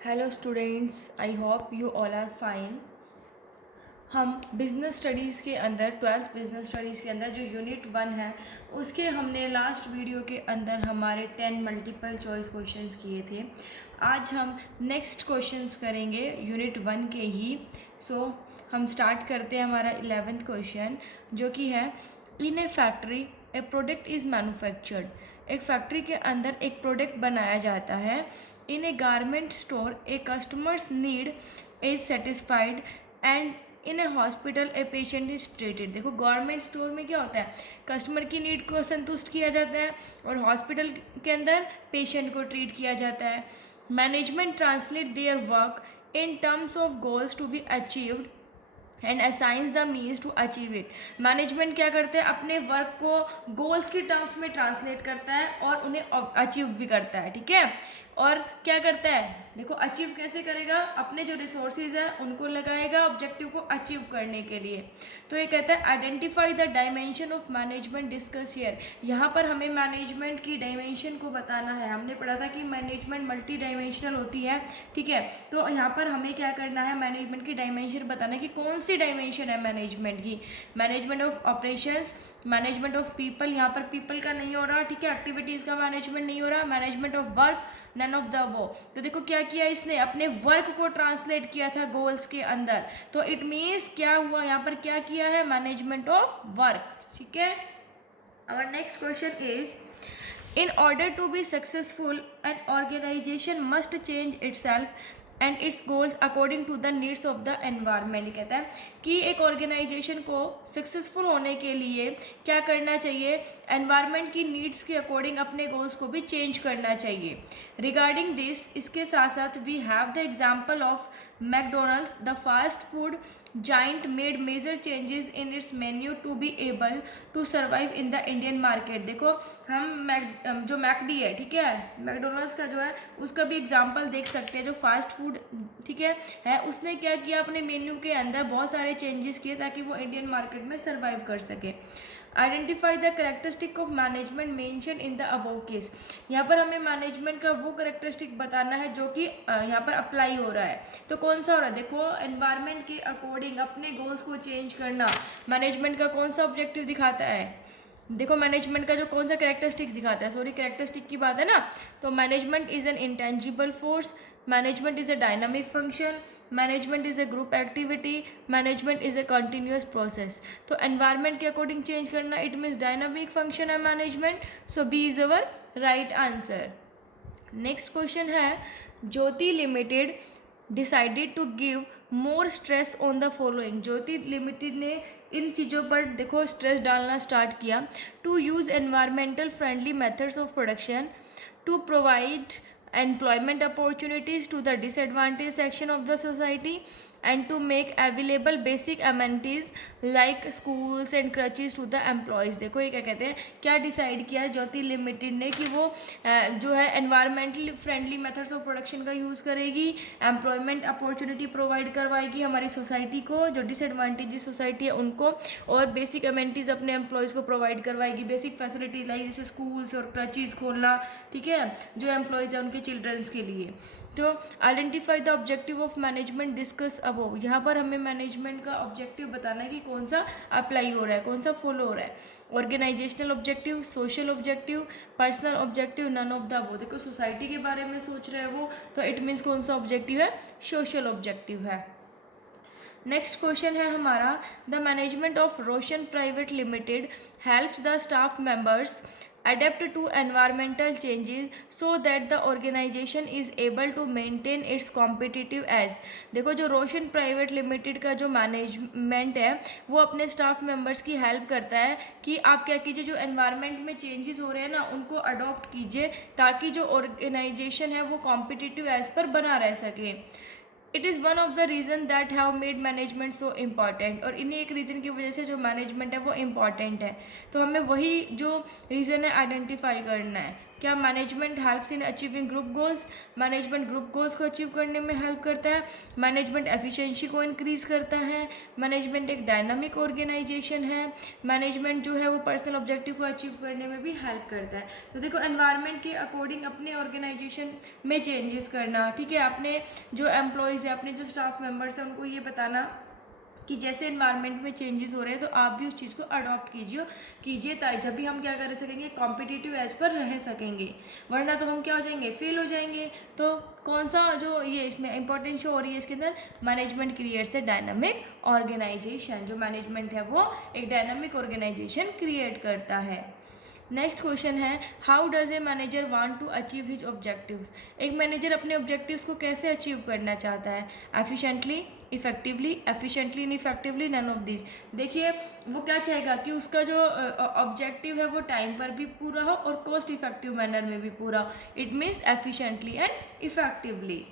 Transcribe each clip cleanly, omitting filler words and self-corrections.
Hello students, I hope you all are fine. हम business studies के अंदर 12th business studies के अंदर जो यूनिट 1 है उसके हमने लास्ट वीडियो के अंदर हमारे 10 मल्टीपल चॉइस क्वेश्चंस किए थे। आज हम नेक्स्ट क्वेश्चंस करेंगे यूनिट 1 के ही। हम स्टार्ट करते हैं हमारा 11th क्वेश्चन, जो कि है in a factory a product is manufactured. एक फैक्ट्री के अंदर एक प्रोडक्ट बनाया जाता है। In a garment store a customer's need is satisfied and in a hospital a patient is treated. देखो, गवर्नमेंट स्टोर में क्या होता है, कस्टमर की नीड को संतुष्ट किया जाता है और हॉस्पिटल के अंदर पेशेंट को ट्रीट किया जाता है। Management translate their work in terms of goals to be achieved and assigns the means to achieve it. Management क्या करते हैं, अपने वर्क को गोल्स की टर्म्स में ट्रांसलेट करता है और उन्हें अचीव भी करता है। ठीक है, और क्या करता है, देखो अचीव कैसे करेगा, अपने जो रिसोर्सेज हैं उनको लगाएगा ऑब्जेक्टिव को अचीव करने के लिए। तो ये कहता है identify the dimension of management discuss here. यहाँ पर हमें मैनेजमेंट की डायमेंशन को बताना है। हमने पढ़ा था कि मैनेजमेंट मल्टी डायमेंशनल होती है। ठीक है, तो यहाँ पर हमें क्या करना है, मैनेजमेंट की डायमेंशन बताना है कि कौन सी डायमेंशन है मैनेजमेंट की। Management of operations, management of people, यहाँ पर पीपल का नहीं हो रहा। ठीक है, एक्टिविटीज़ का मैनेजमेंट नहीं हो रहा। Management of work, none of the वो। तो देखो क्या किया इसने, अपने वर्क को ट्रांसलेट किया था गोल्स के अंदर। तो इट मीन्स क्या हुआ, यहाँ पर क्या किया है, मैनेजमेंट ऑफ वर्क। ठीक है, our next question is in order to be successful an organization must change itself and its goals according to the needs of the environment। कहता है कि एक ऑर्गेनाइजेशन को सक्सेसफुल होने के लिए क्या करना चाहिए, एनवायरनमेंट की नीड्स के अकॉर्डिंग अपने गोल्स को भी चेंज करना चाहिए। रिगार्डिंग दिस, इसके साथ साथ we have the example of McDonald's, the fast food giant made major changes in its menu to be able to survive in the Indian market. देखो, हम जो मैकडी है, ठीक है, मैकडोनल्ड्स का जो है उसका भी एग्जांपल देख सकते हैं। जो फास्ट फूड, ठीक है उसने क्या किया, अपने मेन्यू के अंदर बहुत सारे चेंजेस किए ताकि वो इंडियन मार्केट में सर्वाइव कर सके। Identify the characteristic of management mention in the above case. यहाँ पर हमें मैनेजमेंट का वो करेक्टरिस्टिक बताना है जो कि यहाँ पर अप्लाई हो रहा है। तो कौन सा हो रहा है, देखो एनवायरनमेंट के अकॉर्डिंग अपने गोल्स को चेंज करना मैनेजमेंट का कौन सा ऑब्जेक्टिव दिखाता है। देखो, मैनेजमेंट का जो कौन सा कैरेक्टरिस्टिक दिखाता है, सॉरी कैरेक्टरिस्टिक की बात है ना। तो management is an intangible force, management is a dynamic function, management is a group activity, management is a continuous process. तो एनवायरनमेंट के अकॉर्डिंग चेंज करना, इट मीन्स डायनामिक फंक्शन है management. So B is our right answer. Next question है, Jyoti Limited decided to give more stress on the following. Jyoti Limited ने इन चीज़ों पर देखो स्ट्रेस डालना स्टार्ट किया। To use environmental friendly methods of production, to provide employment opportunities to the disadvantaged section of the society, and to make available basic amenities like schools and crutches to the employees। देखो ये क्या कहते हैं, क्या decide किया ज्योति Limited ने कि वो जो है environmentally friendly methods of production का यूज़ करेगी, एम्प्लॉयमेंट अपॉर्चुनिटी प्रोवाइड करवाएगी हमारी सोसाइटी को, जो डिसएडवांटेज सोसाइटी है उनको, और बेसिक अमेनिटीज़ अपने एम्प्लॉयज़ को प्रोवाइड करवाएगी, बेसिक फैसिलिटी लाइक जैसे स्कूल्स और क्रचेज खोलना। ठीक है, जो एम्प्लॉयज़ हैं उनके चिल्ड्रंस के लिए। तो identify the objective of management discuss above. यहाँ पर हमें मैनेजमेंट का ऑब्जेक्टिव बताना है कि कौन सा अप्लाई हो रहा है, कौन सा फॉलो हो रहा है। Organisational objective, social objective, personal objective, none of the above. देखो सोसाइटी के बारे में सोच रहे हैं वो, तो इट मीन्स कौन सा ऑब्जेक्टिव है, सोशल ऑब्जेक्टिव है। नेक्स्ट क्वेश्चन है हमारा, the management of Roshan private limited helps the staff members adapt to environmental changes so that the organization is able to maintain its competitive edge। देखो, जो रोशन private limited का जो management है वो अपने स्टाफ मेंबर्स की हेल्प करता है कि आप क्या कीजिए, जो एनवायरनमेंट में चेंजेस हो रहे हैं ना उनको अडॉप्ट कीजिए ताकि जो ऑर्गेनाइजेशन है वो कॉम्पिटिटिव एज पर बना रह सके। It is one of the reason that have made management so important. और इन्हीं एक रीज़न की वजह से जो मैनेजमेंट है वो इम्पॉर्टेंट है। तो हमें वही जो रीज़न है आइडेंटिफाई करना है। क्या management helps in achieving group goals, management group goals को अचीव करने में हेल्प करता है, मैनेजमेंट एफिशिएंसी को इंक्रीज करता है, मैनेजमेंट एक डायनामिक ऑर्गेनाइजेशन है, मैनेजमेंट जो है वो पर्सनल ऑब्जेक्टिव को अचीव करने में भी हेल्प करता है। तो देखो एनवायरनमेंट के अकॉर्डिंग अपने ऑर्गेनाइजेशन में चेंजेस करना, ठीक है, अपने जो एम्प्लॉयज़ है, अपने जो स्टाफ मेंबर्स हैं, उनको ये बताना कि जैसे इन्वायरमेंट में चेंजेस हो रहे हैं तो आप भी उस चीज़ को अडॉप्ट कीजिए जब भी हम क्या कर सकेंगे, कॉम्पिटिटिव एज पर रह सकेंगे, वरना तो हम क्या हो जाएंगे, फेल हो जाएंगे। तो कौन सा जो ये इसमें इंपॉर्टेंट शो हो रही है इसके अंदर, management creates a dynamic organisation, जो मैनेजमेंट है वो एक डायनामिक ऑर्गेनाइजेशन क्रिएट करता है। नेक्स्ट क्वेश्चन है, how does a manager want to achieve his objectives, एक मैनेजर अपने ऑब्जेक्टिव्स को कैसे अचीव करना चाहता है, efficiently, effectively, efficiently and effectively, none of this. देखिए वो क्या चाहेगा कि उसका जो ऑब्जेक्टिव है वो टाइम पर भी पूरा हो और कॉस्ट इफेक्टिव मैनर में भी पूरा हो, it means efficiently and effectively.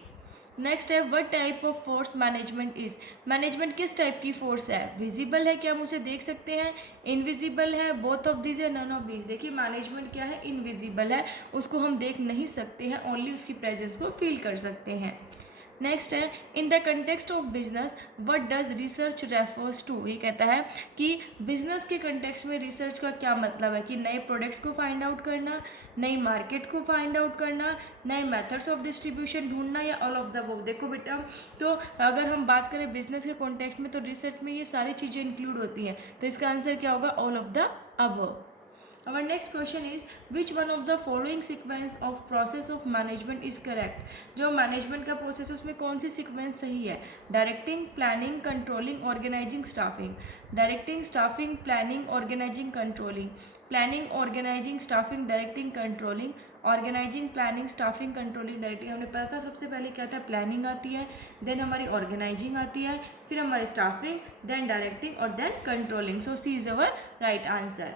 Next है, what type of force management is, management किस टाइप की फोर्स है, विजिबल है, क्या हम उसे देख सकते हैं, इनविजिबल है, बोथ ऑफ दिस है, नन ऑफ दिस। देखिए मैनेजमेंट क्या है, इनविजिबल है, उसको हम देख नहीं सकते हैं, ओनली उसकी प्रेजेंस को फील कर सकते हैं। नेक्स्ट है, in the context of business what does research refers to, ये कहता है कि बिजनेस के कंटेक्स्ट में रिसर्च का क्या मतलब है, कि नए प्रोडक्ट्स को फाइंड आउट करना, नई मार्केट को फाइंड आउट करना, नए मेथड्स ऑफ डिस्ट्रीब्यूशन ढूंढना, या ऑल ऑफ द अबव। देखो बेटा, तो अगर हम बात करें बिजनेस के कॉन्टेक्स्ट में तो रिसर्च में ये सारी चीज़ें इंक्लूड होती हैं, तो इसका आंसर क्या होगा, all of the above. Our next question is, which one of the following sequence of process of management is correct, जो मैनेजमेंट का प्रोसेस है उसमें कौन सी सीक्वेंस सही है, directing, planning, controlling, organising, staffing, directing, staffing, planning, organising, controlling, planning, organising, staffing, directing, controlling, organising, planning, staffing, controlling, directing. हमने पता था सबसे पहले क्या था, प्लानिंग आती है, देन हमारी ऑर्गेनाइजिंग आती है, फिर हमारी स्टाफिंग, देन डायरेक्टिंग और then controlling. So C is our right answer.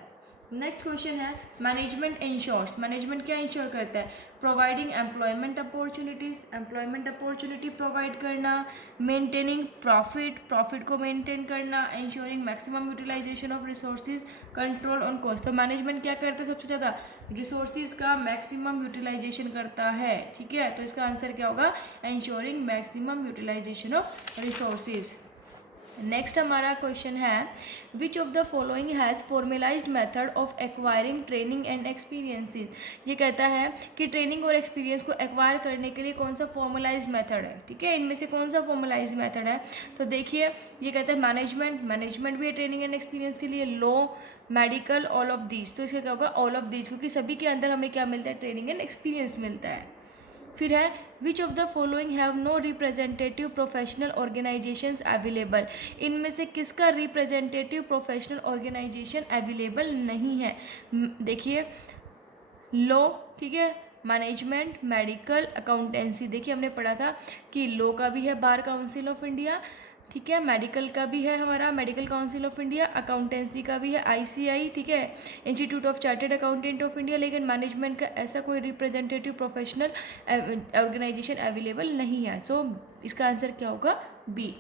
Next question है, मैनेजमेंट इंश्योर्स, मैनेजमेंट क्या इंश्योर करता है, providing employment opportunities, employment opportunity provide करना, मेंटेनिंग प्रॉफिट, प्रॉफिट को मेंटेन करना, ensuring maximum utilisation of resources, control on cost. तो management क्या करता है, सबसे ज़्यादा रिसोर्सेज का मैक्सिमम यूटिलाइजेशन करता है, ठीक है, तो इसका आंसर क्या होगा, ensuring maximum utilisation of resources. Next हमारा क्वेश्चन है, which of the following has formalised method of acquiring training and experiences, ये कहता है कि ट्रेनिंग और एक्सपीरियंस को एक्वायर करने के लिए कौन सा फॉर्मलाइज्ड मेथड है, ठीक है, इनमें से कौन सा फॉर्मलाइज्ड मेथड है। तो देखिए ये कहता है मैनेजमेंट भी है ट्रेनिंग एंड एक्सपीरियंस के लिए, law, medical, all of these. तो इसका क्या होगा, ऑल ऑफ दीज, क्योंकि सभी के अंदर हमें क्या मिलता है, ट्रेनिंग एंड एक्सपीरियंस मिलता है। फिर है, which of the following have no representative professional organisations available, इनमें से किसका रिप्रेजेंटेटिव प्रोफेशनल ऑर्गेनाइजेशन अवेलेबल नहीं है। देखिए लॉ, ठीक है, मैनेजमेंट, मेडिकल, अकाउंटेंसी। देखिए हमने पढ़ा था कि लॉ का भी है बार काउंसिल ऑफ इंडिया, ठीक है, मेडिकल का भी है हमारा medical council of India, accountancy का भी है ICI, ठीक है, institute of chartered accountant of India, लेकिन मैनेजमेंट का ऐसा कोई रिप्रेजेंटेटिव प्रोफेशनल ऑर्गेनाइजेशन अवेलेबल नहीं है। सो इसका आंसर क्या होगा, बी।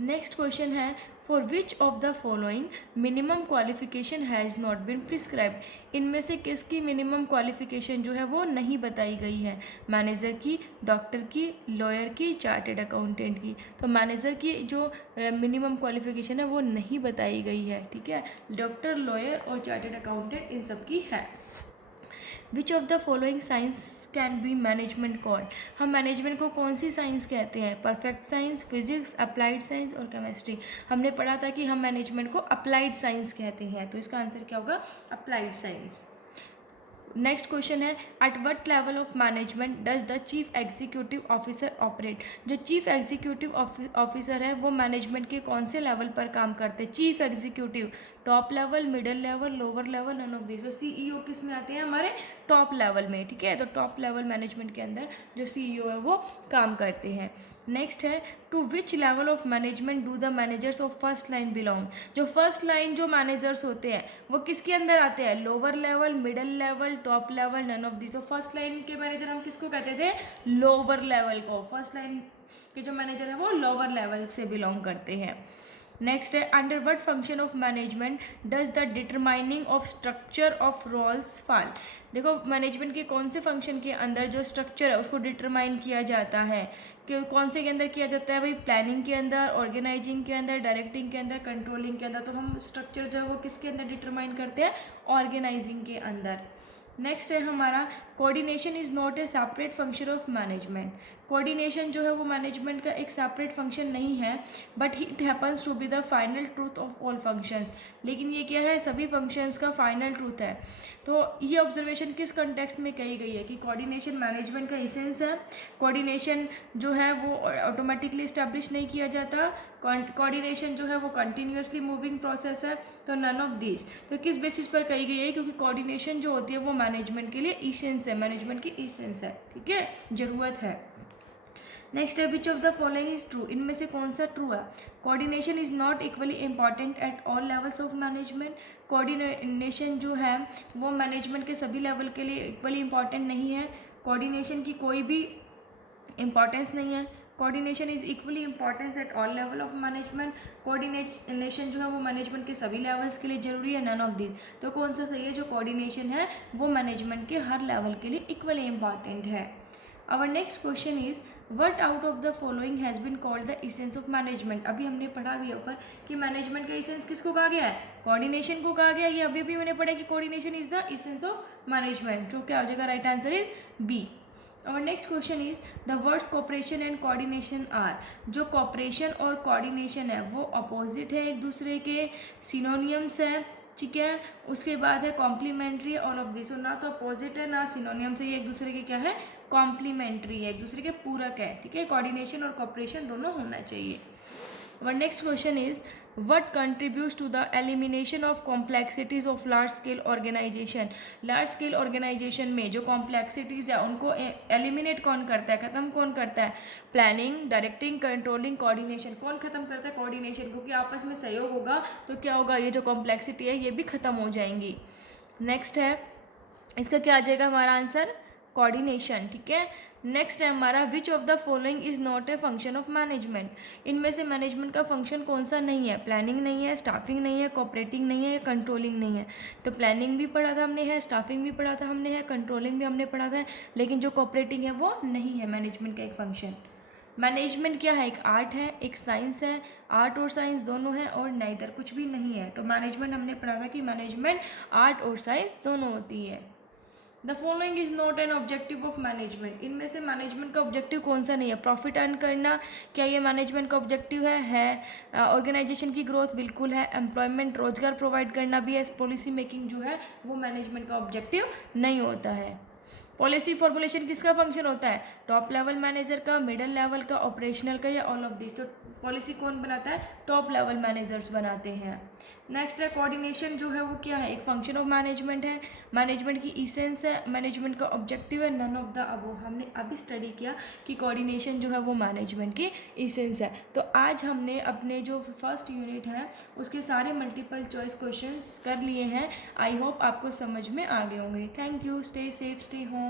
नेक्स्ट क्वेश्चन है, for which of the following minimum qualification has not been prescribed, इनमें से किसकी मिनिमम क्वालिफिकेशन जो है वो नहीं बताई गई है, मैनेजर की, डॉक्टर की, लॉयर की, चार्टर्ड अकाउंटेंट की। तो मैनेजर की जो मिनिमम क्वालिफिकेशन है वो नहीं बताई गई है, ठीक है, डॉक्टर, लॉयर और चार्टर्ड अकाउंटेंट इन सब की है। Which of the following science can be management called, हम मैनेजमेंट को कौन सी साइंस कहते हैं, perfect science, physics, applied science और केमिस्ट्री। हमने पढ़ा था कि हम मैनेजमेंट को अप्लाइड साइंस कहते हैं, तो इसका आंसर क्या होगा, अप्लाइड साइंस। नेक्स्ट क्वेश्चन है, at what level of management does the chief executive officer operate, जो चीफ एग्जीक्यूटिव ऑफिसर है वो मैनेजमेंट के कौन से लेवल पर काम करते हैं, chief executive, top level, middle level, lower level, none of this. तो CEO किस में आते हैं, हमारे टॉप लेवल में, ठीक है, तो टॉप लेवल मैनेजमेंट के अंदर जो CEO है वो काम करते हैं। नेक्स्ट है, to which level of management do the managers of first line belong, जो फर्स्ट लाइन जो मैनेजर्स होते हैं वो किसके अंदर आते हैं, lower level, middle level, top level, none of this. तो फर्स्ट लाइन के मैनेजर हम किसको कहते थे, लोअर लेवल को, फर्स्ट लाइन के जो मैनेजर है वो लोअर लेवल से बिलोंग करते हैं। नेक्स्ट है under what function of management does the determining of structure of roles fall. देखो मैनेजमेंट के कौन से फंक्शन के अंदर जो स्ट्रक्चर है उसको डिटरमाइन किया जाता है, कि कौन से के अंदर किया जाता है भाई, प्लानिंग के अंदर, ऑर्गेनाइजिंग के अंदर, डायरेक्टिंग के अंदर, कंट्रोलिंग के अंदर। तो हम स्ट्रक्चर जो है वो किसके अंदर डिटरमाइन करते हैं, ऑर्गेनाइजिंग के अंदर। नेक्स्ट है हमारा coordination is not a separate function of management. Coordination जो है वो मैनेजमेंट का एक सेपरेट फंक्शन नहीं है, but it happens to be the final truth of all functions. लेकिन ये क्या है, सभी फंक्शंस का फाइनल ट्रूथ है। तो ये ऑब्जर्वेशन किस कंटेक्स्ट में कही गई है कि कोऑर्डिनेशन मैनेजमेंट का इसेंस है। कोऑर्डिनेशन जो है वो ऑटोमेटिकली इस्टेब्लिश नहीं किया जाता, कोऑर्डिनेशन जो है वो कंटिन्यूसली मूविंग प्रोसेस है। तो नन ऑफ दिस। तो किस बेसिस पर कही गई है, क्योंकि कोऑर्डिनेशन जो होती है वो मैनेजमेंट के लिए इसेंस है, मैनेजमेंट की इसेंस है, ठीक है, ज़रूरत है। नेक्स्ट है which of the following is true, इनमें से कौन सा ट्रू है। Coordination is not equally important at all levels of management. Coordination जो है वो मैनेजमेंट के सभी लेवल के लिए इक्वली इंपॉर्टेंट नहीं है। कोऑर्डिनेशन की कोई भी इंपॉर्टेंस नहीं है। Coordination is equally importance at all level of management. Coordination जो है वो मैनेजमेंट के सभी लेवल्स के लिए जरूरी है, नन ऑफ दिस। तो कौन सा सही है, जो कोऑर्डिनेशन है वो मैनेजमेंट के हर लेवल के लिए इक्वली इंपॉर्टेंट है। Our next question is what out of the following has been called the essence of management. अभी हमने पढ़ा भी ऊपर कि मैनेजमेंट का इसेंस किसको कहा गया है, कोऑर्डिनेशन को कहा गया है। ये अभी भी मैंने पढ़ा कि coordination is the essence of management. तो क्या हो जाएगा, राइट आंसर इज बी। और next question is the words cooperation and coordination are. जो कोऑपरेशन और कोऑर्डिनेशन है वो अपोजिट है एक दूसरे के, सिनोनियम्स है, ठीक है। उसके बाद है कॉम्प्लीमेंट्री, ऑल ऑफ दिस। ना तो अपोजिट है ना सिनोनियम्स है, ये एक दूसरे के क्या है, कॉम्प्लीमेंट्री है, एक दूसरे के पूरक है, ठीक है। कोऑर्डिनेशन और कोऑपरेशन दोनों होना चाहिए। Our next question is what contributes to the elimination of complexities of large scale organization। large scale organization में जो complexities है उनको eliminate कौन करता है, ख़त्म कौन करता है, प्लानिंग, डायरेक्टिंग, कंट्रोलिंग, कोऑर्डिनेशन। कौन ख़त्म करता है, कोऑर्डिनेशन, क्योंकि आपस में सहयोग होगा तो क्या होगा, ये जो कॉम्प्लेक्सिटी है ये भी ख़त्म हो जाएंगी। नेक्स्ट है इसका क्या आ जाएगा हमारा आंसर, कोऑर्डिनेशन, ठीक है। नेक्स्ट है हमारा विच of the following is not a function of management. इनमें से मैनेजमेंट का फंक्शन कौन सा नहीं है, प्लानिंग नहीं है, स्टाफिंग नहीं है, कोऑपरेटिंग नहीं है, कंट्रोलिंग नहीं है। तो प्लानिंग भी पढ़ा था हमने है, स्टाफिंग भी पढ़ा था हमने है, कंट्रोलिंग भी हमने पढ़ा था, लेकिन जो कोऑपरेटिंग है वो नहीं है मैनेजमेंट का एक फंक्शन। मैनेजमेंट क्या है, एक आर्ट है, एक साइंस है, आर्ट और साइंस दोनों है, और नाइदर कुछ भी नहीं है। तो मैनेजमेंट हमने पढ़ा था कि मैनेजमेंट आर्ट और साइंस दोनों होती है। The following is not an objective of management. इनमें से मैनेजमेंट का ऑब्जेक्टिव कौन सा नहीं है, प्रॉफिट अर्न करना, क्या ये मैनेजमेंट का ऑब्जेक्टिव है। ऑर्गेनाइजेशन की ग्रोथ बिल्कुल है, एम्प्लॉयमेंट, रोजगार प्रोवाइड करना भी है, पॉलिसी मेकिंग जो है वो मैनेजमेंट का ऑब्जेक्टिव नहीं होता है। पॉलिसी फॉर्मुलेशन किसका फंक्शन होता है, टॉप लेवल मैनेजर का, मिडिल लेवल का, ऑपरेशनल का, या ऑल ऑफ दिस। तो पॉलिसी कौन बनाता है, टॉप लेवल मैनेजर्स बनाते हैं। नेक्स्ट है कोऑर्डिनेशन जो है वो क्या है, एक फंक्शन ऑफ मैनेजमेंट है, मैनेजमेंट की इसेंस है, मैनेजमेंट का ऑब्जेक्टिव है, नन ऑफ द अबव। हमने अभी स्टडी किया कि कोऑर्डिनेशन जो है वो मैनेजमेंट की इसेंस है। तो आज हमने अपने जो फर्स्ट यूनिट है उसके सारे मल्टीपल चॉइस क्वेश्चंस कर लिए हैं। आई होप आपको समझ में आ गए होंगे। Thank you, stay safe, stay home.